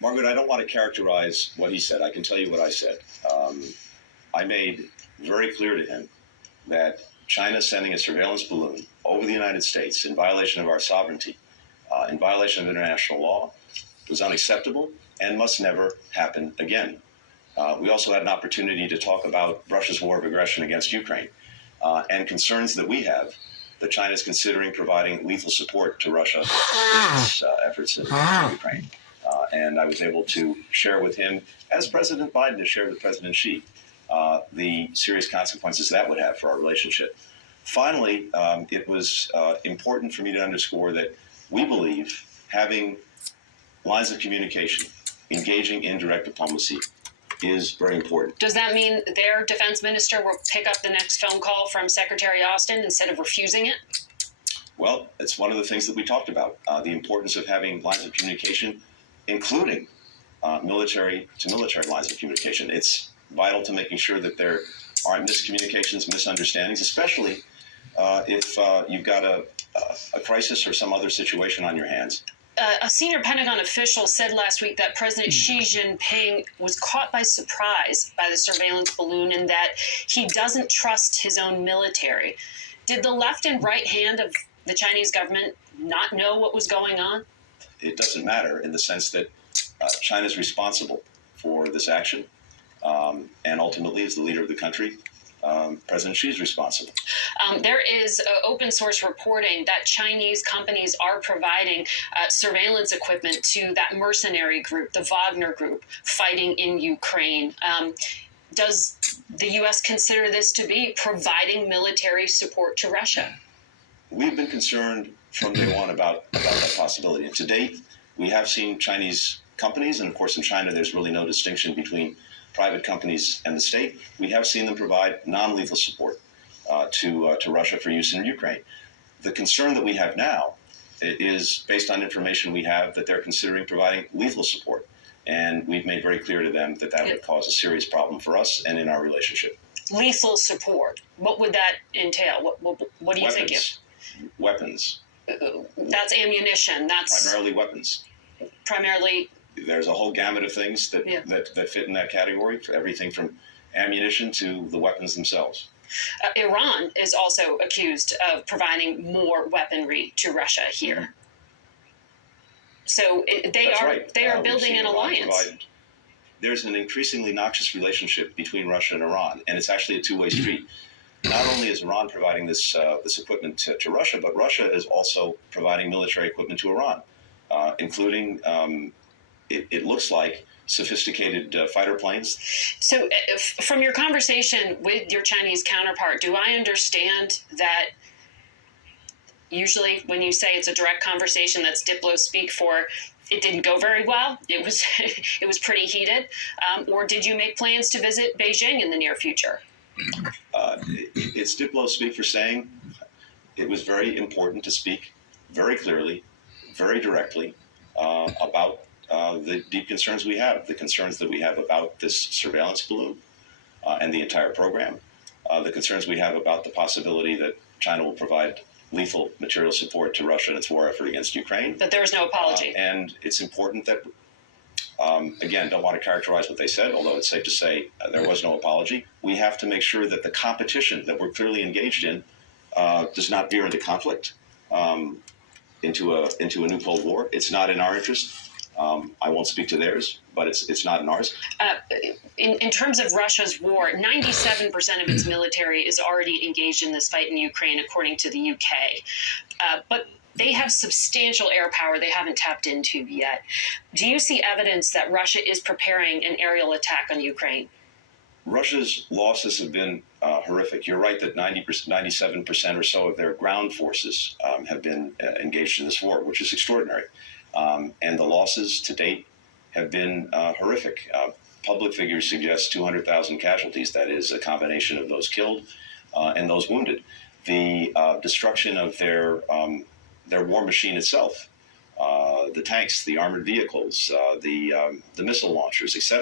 Margaret, I don't want to characterize what he said. I can tell you what I said. I made very clear to him that China sending a surveillance balloon over the United States in violation of our sovereignty, in violation of international law, was unacceptable and must never happen again. We also had an opportunity to talk about Russia's war of aggression against Ukraine and concerns that we have that China is considering providing lethal support to Russia in its efforts in Ukraine. And I was able to share with him, as President Biden has shared with President Xi, the serious consequences that would have for our relationship. Finally, it was important for me to underscore that we believe having lines of communication, engaging in direct diplomacy, is very important. Does that mean their defense minister will pick up the next phone call from Secretary Austin instead of refusing it? Well, it's one of the things that we talked about, the importance of having lines of communication, including military-to-military lines of communication. It's vital to making sure that there aren't miscommunications, misunderstandings, especially if you've got a crisis or some other situation on your hands. A senior Pentagon official said last week that President Xi Jinping was caught by surprise by the surveillance balloon and that he doesn't trust his own military. Did the left and right hand of the Chinese government not know what was going on? It doesn't matter in the sense that China is responsible for this action, and ultimately, as the leader of the country, President Xi is responsible. There is open source reporting that Chinese companies are providing surveillance equipment to that mercenary group, the Wagner group, fighting in Ukraine. Does the U.S. consider this to be providing military support to Russia? We've been concerned from day one about that possibility. And to date, we have seen Chinese companies, and of course in China there's really no distinction between private companies and the state. We have seen them provide non-lethal support to Russia for use in Ukraine. The concern that we have now is based on information we have that they're considering providing lethal support. And we've made very clear to them that that would cause a serious problem for us and in our relationship. Lethal support. What would that entail? What do you think? Weapons. That's ammunition. That's primarily weapons. Primarily. There's a whole gamut of things that fit in that category, everything from ammunition to the weapons themselves. Iran is also accused of providing more weaponry to Russia here. So they are building an alliance. There's an increasingly noxious relationship between Russia and Iran, and it's actually a two-way street. Not only is Iran providing this equipment to Russia, but Russia is also providing military equipment to Iran, including, it looks like, sophisticated fighter planes. So from your conversation with your Chinese counterpart, do I understand that usually when you say it's a direct conversation, that's Diplo speak for it didn't go very well, it was pretty heated, or did you make plans to visit Beijing in the near future? It's Diplo speak for saying it was very important to speak very clearly, very directly about the deep concerns we have, the concerns that we have about this surveillance balloon and the entire program, the concerns we have about the possibility that China will provide lethal material support to Russia in its war effort against Ukraine. But there was no apology. And it's important that, again, don't want to characterize what they said, although it's safe to say there was no apology. We have to make sure that the competition that we're clearly engaged in does not veer into conflict, into a new Cold War. It's not in our interest. I won't speak to theirs, but it's not in ours. In terms of Russia's war, 97% of its military is already engaged in this fight in Ukraine, according to the UK. But they have substantial air power they haven't tapped into yet. Do you see evidence that Russia is preparing an aerial attack on Ukraine? Russia's losses have been horrific. You're right that 97% or so of their ground forces have been engaged in this war, which is extraordinary. And the losses to date have been horrific. Public figures suggest 200,000 casualties. That is a combination of those killed and those wounded. The destruction of their war machine itself, the tanks, the armored vehicles, the missile launchers, etc.